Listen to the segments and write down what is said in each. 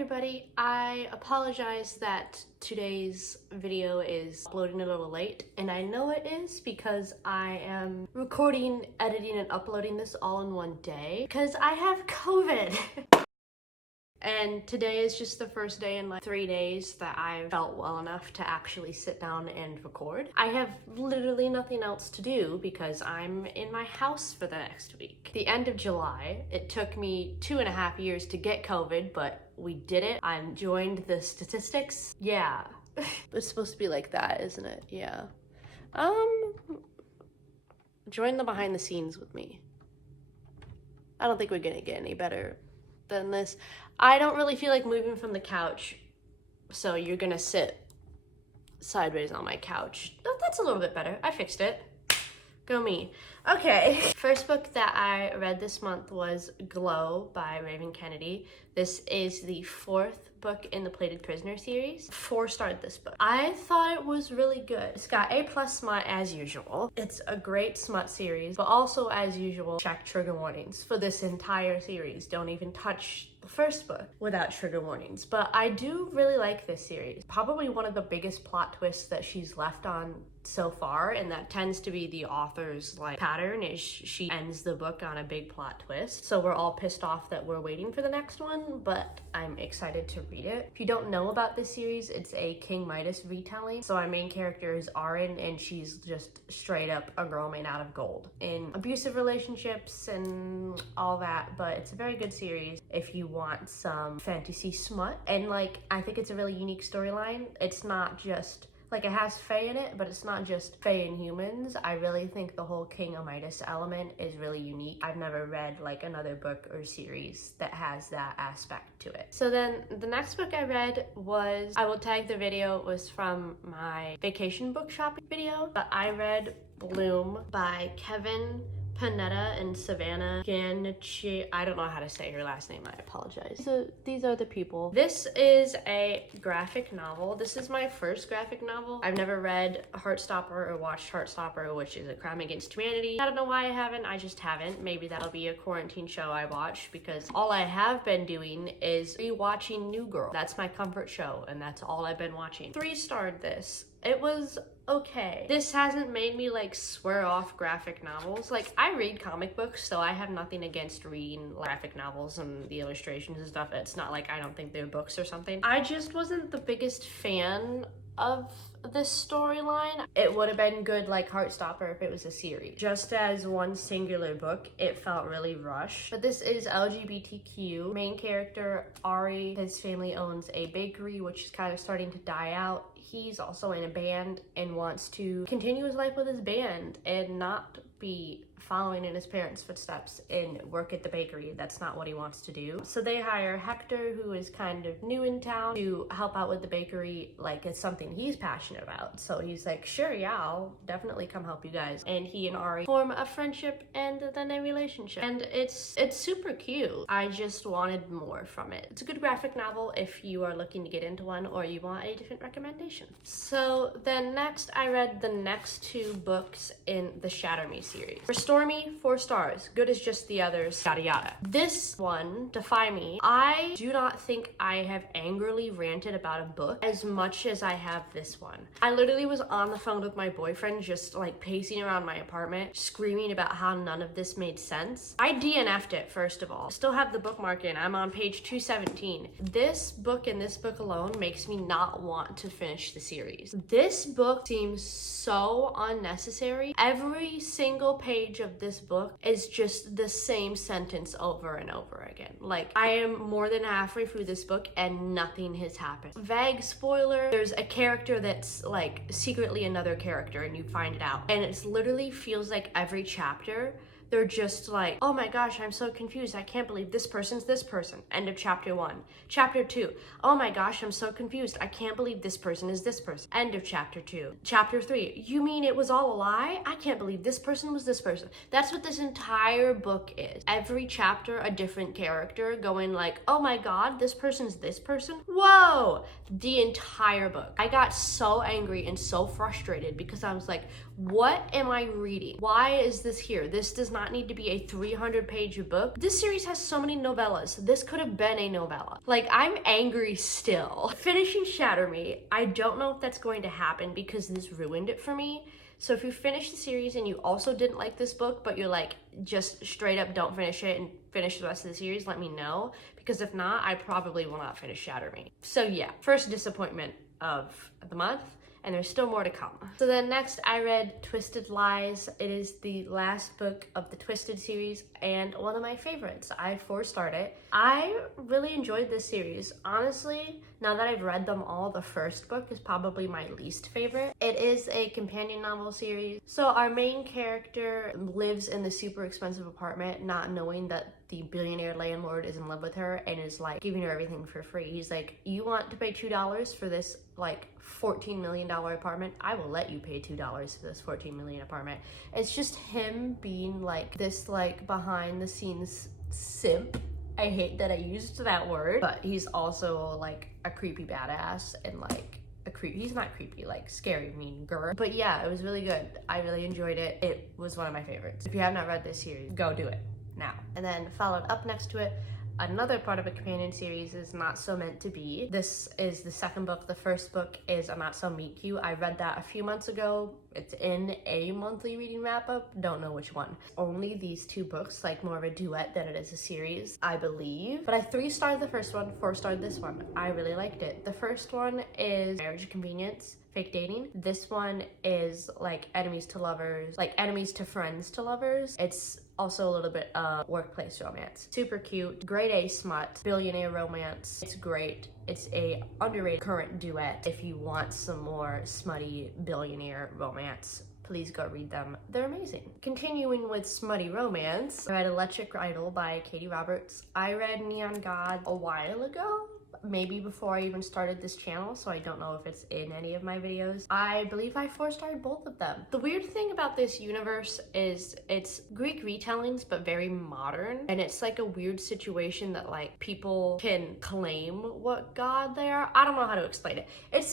everybody, I apologize that today's video is uploading a little late, and I know it is because I am recording, editing, and uploading this all in one day because I have COVID. And today is just the first day in like 3 days that I felt well enough to actually sit down and record. I have literally nothing else to do because I'm in my house for the next week. The end of July, it took me 2.5 years to get COVID, but we did it. I joined the statistics. Yeah. It's supposed to be like that, isn't it? Yeah. Join the behind the scenes with me. I don't think we're gonna get any better than this. I don't really feel like moving from the couch, so you're gonna sit sideways on my couch. Oh, that's a little bit better. I fixed it. Go me. Okay. First book that I read this month was Glow by Raven Kennedy. This is the 4th book in the Plated Prisoner series. 4-starred this book. I thought it was really good. It's got A+ smut as usual. It's a great smut series, but also as usual, check trigger warnings for this entire series. Don't even touch the first book without trigger warnings. But I do really like this series. Probably one of the biggest plot twists that she's left on so far, and that tends to be the author's like pattern, is she ends the book on a big plot twist. So we're all pissed off that we're waiting for the next one, but I'm excited to read it. If you don't know about this series, it's a King Midas retelling. So our main character is Arin, and she's just straight up a girl made out of gold in abusive relationships and all that, but it's a very good series if you want some fantasy smut. And like, I think it's a really unique storyline. It's not just like, it has fae in it, but it's not just fae and humans. I really think the whole King Midas element is really unique. I've never read like another book or series that has that aspect to it. So then the next book I read was, I will tag the video, was from my vacation book shopping video, but I read Bloom by Kevin Panetta and Savannah Ganchi. I don't know how to say her last name, I apologize. So these are the people. This is a graphic novel. This is my first graphic novel. I've never read Heartstopper or watched Heartstopper, which is a crime against humanity. I don't know why I haven't, I just haven't. Maybe that'll be a quarantine show I watch, because all I have been doing is rewatching New Girl. That's my comfort show, and that's all I've been watching. 3-starred this. It was okay. This hasn't made me like swear off graphic novels. Like, I read comic books, so I have nothing against reading graphic novels and the illustrations and stuff. It's not like I don't think they're books or something. I just wasn't the biggest fan of this storyline. It would have been good like Heartstopper if it was a series. Just as one singular book, it felt really rushed. But this is LGBTQ. Main character, Ari, his family owns a bakery, which is kind of starting to die out. He's also in a band and wants to continue his life with his band and not be following in his parents' footsteps and work at the bakery. That's not what he wants to do. So they hire Hector, who is kind of new in town, to help out with the bakery. Like, it's something he's passionate about. So he's like, sure, yeah, I'll definitely come help you guys. And he and Ari form a friendship and then a relationship. And it's super cute. I just wanted more from it. It's a good graphic novel if you are looking to get into one or you want a different recommendation. So then next, I read the next 2 books in the Shatter Me series. Restore Me, 4 stars. Good as just the others, yada yada. This one, Defy Me, I do not think I have angrily ranted about a book as much as I have this one. I literally was on the phone with my boyfriend, just like pacing around my apartment, screaming about how none of this made sense. I DNF'd it, first of all. I still have the bookmark in. I'm on page 217. This book and this book alone makes me not want to finish the series. This book seems so unnecessary. Every single page of this book is just the same sentence over and over again. Like, I am more than halfway through this book and nothing has happened. Vague spoiler, there's a character that's like secretly another character and you find it out. And it's literally feels like every chapter they're just like, oh my gosh, I'm so confused. I can't believe this person's this person. End of chapter 1. Chapter 2. Oh my gosh, I'm so confused. I can't believe this person is this person. End of chapter 2. Chapter 3. You mean it was all a lie? I can't believe this person was this person. That's what this entire book is. Every chapter, a different character going like, oh my god, this person's this person? Whoa! The entire book. I got so angry and so frustrated because I was like, what am I reading? Why is this here? This does not not need to be a 300-page book. This series has so many novellas. This could have been a novella. Like, I'm angry still. Finishing Shatter Me, I don't know if that's going to happen because this ruined it for me. So if you finish the series and you also didn't like this book, but you're like, just straight up don't finish it and finish the rest of the series, let me know. Because if not, I probably will not finish Shatter Me. So yeah, first disappointment of the month. And there's still more to come. So then next I read Twisted Lies. It is the last book of the Twisted series and one of my favorites. I 4-starred it. I really enjoyed this series. Honestly, now that I've read them all, the first book is probably my least favorite. It is a companion novel series. So our main character lives in the super expensive apartment, not knowing that the billionaire landlord is in love with her and is like giving her everything for free. He's like, you want to pay $2 for this like $14 million apartment? I will let you pay $2 for this $14 million apartment. It's just him being like this like behind the scenes simp. I hate that I used that word, but he's also like a creepy badass and like he's not creepy, like scary, mean girl. But yeah, it was really good. I really enjoyed it. It was one of my favorites. If you have not read this series, go do it now. And then followed up next to it, another part of a companion series is Not So Meant to Be. This is the second book. The first book is I'm Not So Meet You. I read that a few months ago. It's in a monthly reading wrap-up. Don't know which one. Only these two books, like more of a duet than it is a series, I believe. But I 3-starred the first one, 4-starred this one. I really liked it. The first one is Marriage of Convenience, Fake Dating. This one is like enemies to lovers, like enemies to friends to lovers. It's also a little bit of workplace romance. Super cute, grade A smut, billionaire romance. It's great. It's a underrated current duet. If you want some more smutty billionaire romance, please go read them. They're amazing. Continuing with smutty romance, I read Electric Idol by Katie Roberts. I read Neon God a while ago, maybe before I even started this channel, so I don't know if it's in any of my videos. I believe I 4-starred both of them. The weird thing about this universe is it's Greek retellings, but very modern, and it's like a weird situation that like people can claim what god they are. I don't know how to explain it. It's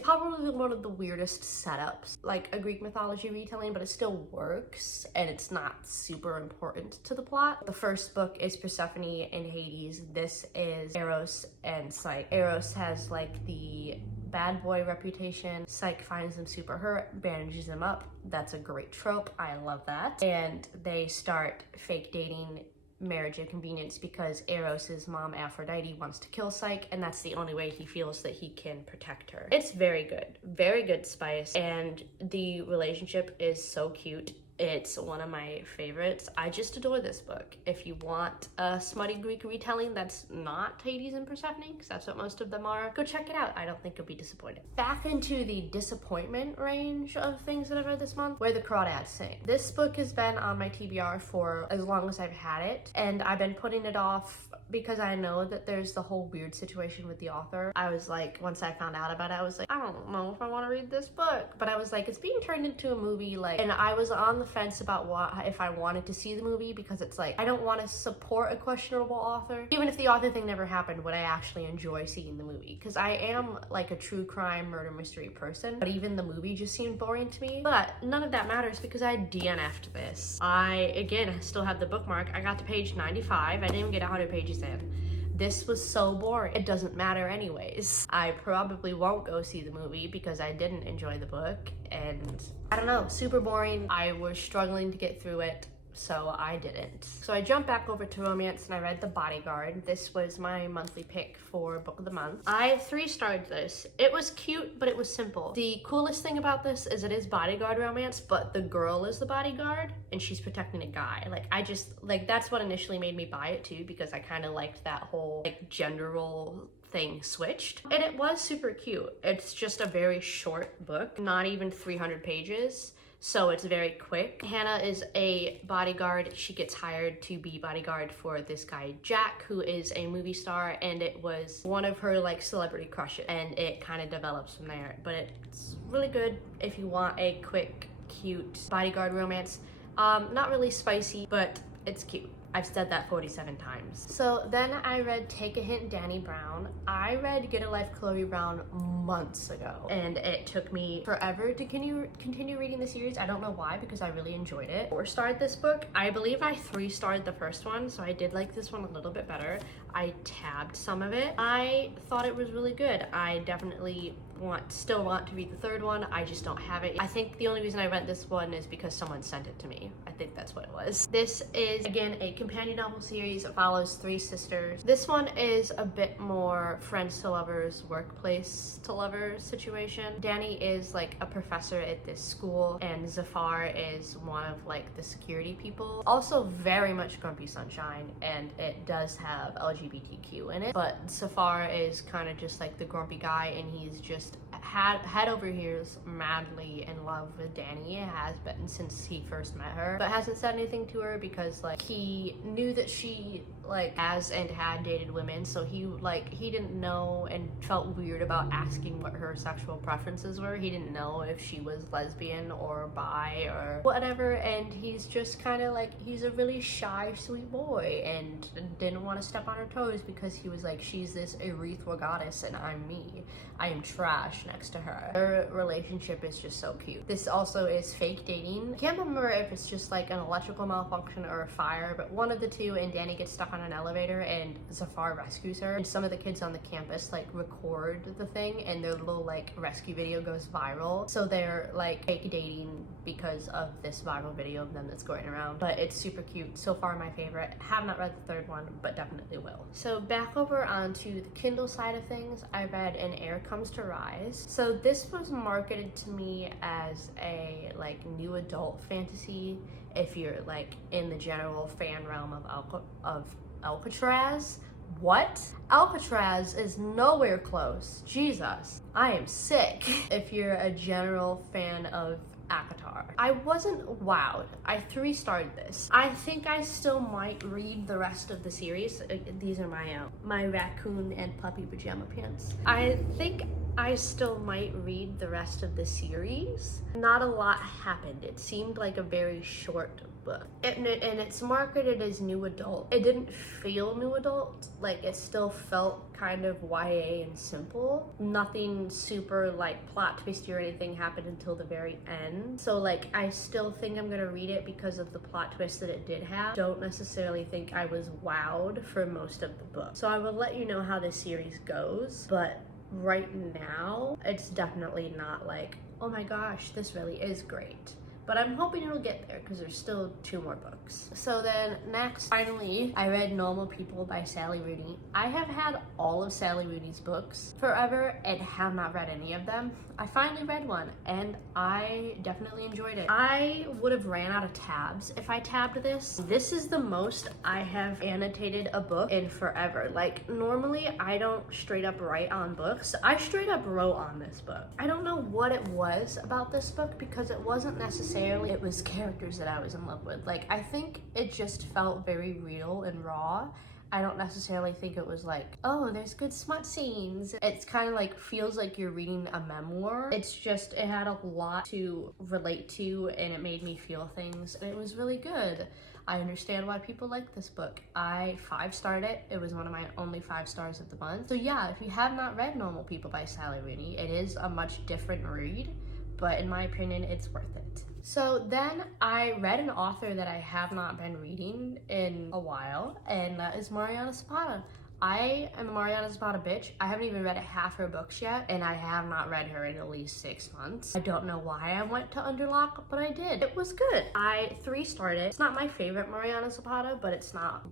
probably one of the weirdest setups, like a Greek mythology retelling, but it still works, and it's not super important to the plot. The first book is Persephone and Hades. This is Eros and Psyche. Eros has like the bad boy reputation. Psyche finds him super hurt, bandages him up. That's a great trope. I love that. And they start fake dating, Marriage of Convenience, because Eros's mom Aphrodite wants to kill Psyche, and that's the only way he feels that he can protect her. It's very good spice, and the relationship is so cute. It's one of my favorites. I just adore this book. If you want a smutty Greek retelling that's not Hades and Persephone, because that's what most of them are, go check it out. I don't think you'll be disappointed. Back into the disappointment range of things that I've read this month, Where the Crawdads Sing. This book has been on my TBR for as long as I've had it, and I've been putting it off because I know that there's the whole weird situation with the author. I was like, once I found out about it, I was like, I don't know if I want to read this book. But I was like, it's being turned into a movie, like, and I was on the fence about if I wanted to see the movie, because it's like, I don't want to support a questionable author. Even if the author thing never happened, would I actually enjoy seeing the movie? Because I am like a true crime murder mystery person, but even the movie just seemed boring to me. But none of that matters because I DNF'd this. I, again, still have the bookmark. I got to page 95. I didn't even get 100 pages in. This was so boring. It doesn't matter anyways. I probably won't go see the movie because I didn't enjoy the book, and I don't know, super boring. I was struggling to get through it, so I didn't. So I jumped back over to romance and I read The Bodyguard. This was my monthly pick for book of the month. I 3-starred this. It was cute, but it was simple. The coolest thing about this is it is bodyguard romance, but the girl is the bodyguard and she's protecting a guy. Like, that's what initially made me buy it too, because I kind of liked that whole like gender role thing switched. And it was super cute. It's just a very short book, not even 300 pages. So it's very quick. Hannah is a bodyguard. She gets hired to be bodyguard for this guy, Jack, who is a movie star, and it was one of her like celebrity crushes, and it kind of develops from there. But it's really good if you want a quick, cute bodyguard romance. Not really spicy, but it's cute. I've said that 47 times. So then I read Take a Hint, Danny Brown. I read Get a Life, Chloe Brown months ago, and it took me forever to continue reading the series. I don't know why, because I really enjoyed it. 4-starred this book. I believe I 3-starred the first one, so I did like this one a little bit better. I tabbed some of it. I thought it was really good. I definitely still want to read the third one. I just don't have it. I think the only reason I read this one is because someone sent it to me. I think that's what it was. This is, again, a companion novel series. It follows 3 sisters. This one is a bit more friends to lovers, workplace to lovers situation. Danny is like a professor at this school, and Zafar is one of like the security people. Also very much Grumpy Sunshine, and it does have LGBTQ in it, but Zafar is kind of just like the grumpy guy, and he's just head over heels madly in love with Danny. It has been since he first met her, but hasn't said anything to her because like he knew that she like has and had dated women, so he didn't know and felt weird about asking what her sexual preferences were. He didn't know if she was lesbian or bi or whatever, and he's just kind of like, he's a really shy sweet boy and didn't want to step on her toes because he was like, she's this urethra goddess and I'm me. I am trash next to her. Their relationship is just so cute. This also is fake dating. I can't remember if it's just like an electrical malfunction or a fire, but one of the two, and Danny gets stuck on an elevator and Zafar rescues her, and some of the kids on the campus like record the thing, and their little like rescue video goes viral. So they're like fake dating because of this viral video of them that's going around, but it's super cute. So far my favorite. Have not read the third one, but definitely will. So back over onto the Kindle side of things, I read An Heir Comes to Rise. So this was marketed to me as a like new adult fantasy if you're like in the general fan realm of Alcatraz. What? Alcatraz is nowhere close. Jesus, I am sick. If you're a general fan of Akatar. I wasn't wowed. I 3-starred this. I think I still might read the rest of the series. These are my raccoon and puppy pajama pants. I think I still might read the rest of the series. Not a lot happened. It seemed like a very short book. And it's marketed as new adult. It didn't feel new adult. Like, it still felt kind of YA and simple. Nothing super like plot twisty or anything happened until the very end. So like, I still think I'm gonna read it because of the plot twist that it did have. Don't necessarily think I was wowed for most of the book. So I will let you know how this series goes, but right now it's definitely not like, oh my gosh, this really is great. But I'm hoping it'll get there because there's still 2 more books. So then next, finally, I read Normal People by Sally Rooney. I have had all of Sally Rooney's books forever and have not read any of them. I finally read one and I definitely enjoyed it. I would have ran out of tabs if I tabbed this. This is the most I have annotated a book in forever. Like, normally I don't straight up write on books. I straight up wrote on this book. I don't know what it was about this book because it wasn't necessarily, it was characters that I was in love with. Like, I think it just felt very real and raw. I don't necessarily think it was like, oh, there's good smut scenes. It's kind of like, feels like you're reading a memoir. It's just, it had a lot to relate to and it made me feel things. And it was really good. I understand why people like this book. I 5-starred it. It was one of my only 5 stars of the month. So yeah, if you have not read Normal People by Sally Rooney, it is a much different read, but in my opinion, it's worth it. So then I read an author that I have not been reading in a while, and that is Mariana Zapata. I am a Mariana Zapata bitch. I haven't even read half her books yet, and I have not read her in at least 6 months. I don't know why I went to Underlock, but I did. It was good. I 3-starred it. It's not my favorite Mariana Zapata, but it's not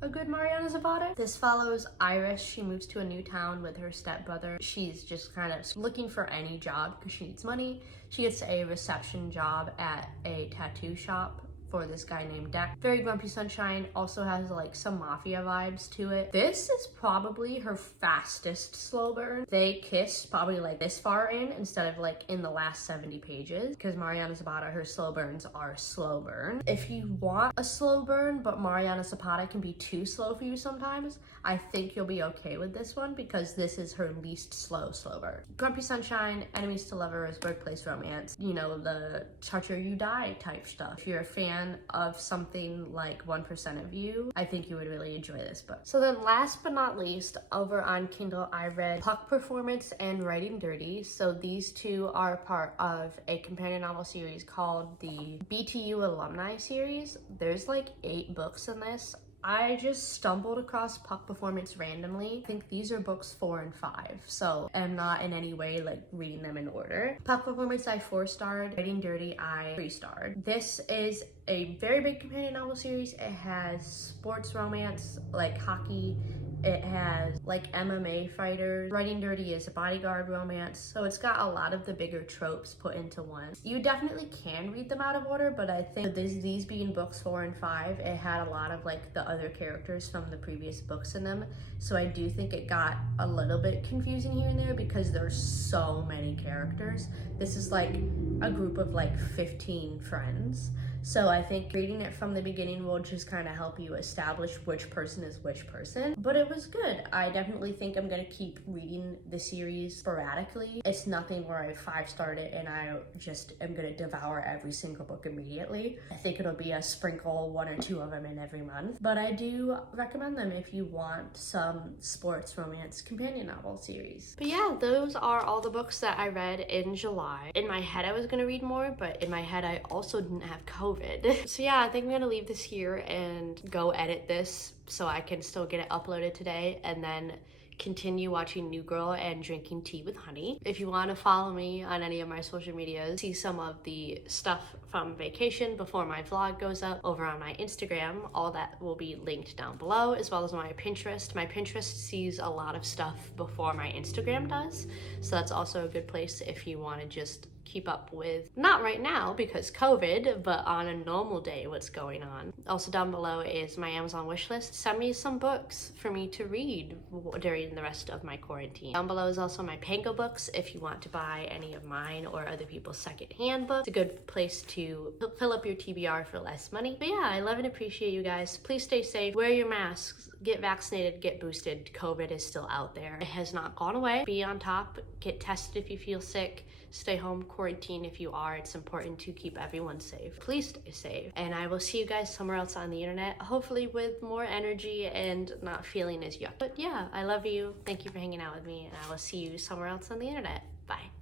a good Mariana Zapata. This follows Iris. She moves to a new town with her stepbrother. She's just kind of looking for any job because she needs money. She gets a reception job at a tattoo shop for this guy named Deck. Very Grumpy Sunshine, also has like some mafia vibes to it. This is probably her fastest slow burn. They kiss probably like this far in instead of like in the last 70 pages because Mariana Zapata, her slow burns are slow burn. If you want a slow burn but Mariana Zapata can be too slow for you sometimes, I think you'll be okay with this one because this is her least slow burn. Grumpy Sunshine, enemies to lovers, workplace romance, you know, the touch or you die type stuff. If you're a fan fan of something like 1% of You, I think you would really enjoy this book. So then last but not least, over on Kindle, I read Puck Performance and Writing Dirty. So these two are part of a companion novel series called the BTU Alumni series. There's like 8 books in this. I just stumbled across Puck Performance randomly. I think these are books 4 and 5, so I'm not in any way like reading them in order. Puck Performance I 4-starred, Writing Dirty I 3-starred. This is a very big companion novel series. It has sports romance, like hockey. It has like MMA fighters. Writing Dirty is a bodyguard romance. So it's got a lot of the bigger tropes put into one. You definitely can read them out of order, but I think these being books 4 and 5, it had a lot of like the other characters from the previous books in them. So I do think it got a little bit confusing here and there because there's so many characters. This is like a group of like 15 friends. So I think reading it from the beginning will just kind of help you establish which person is which person. But it was good. I definitely think I'm gonna keep reading the series sporadically. It's nothing where I 5-starred it and I just am gonna devour every single book immediately. I think it'll be a sprinkle 1 or 2 of them in every month. But I do recommend them if you want some sports romance companion novel series. But yeah, those are all the books that I read in July. In my head I was gonna read more, but in my head I also didn't have COVID. So yeah, I think I'm gonna leave this here and go edit this so I can still get it uploaded today and then continue watching New Girl and drinking tea with honey. If you want to follow me on any of my social medias, see some of the stuff from vacation before my vlog goes up over on my Instagram, all that will be linked down below, as well as my Pinterest. My Pinterest sees a lot of stuff before my Instagram does, so that's also a good place if you want to just keep up with, not right now because COVID, but on a normal day what's going on. Also down below is my Amazon wish list. Send me some books for me to read during the rest of my quarantine. Down below is also my PangoBooks if you want to buy any of mine or other people's secondhand books. It's a good place to fill up your TBR for less money. But yeah, I love and appreciate you guys. Please stay safe, wear your masks, get vaccinated, get boosted. COVID is still out there. It has not gone away. Be on top, get tested if you feel sick, stay home, quarantine if you are. It's important to keep everyone safe. Please stay safe. And I will see you guys somewhere else on the internet, hopefully with more energy and not feeling as yuck. But yeah, I love you. Thank you for hanging out with me, and I will see you somewhere else on the internet. Bye.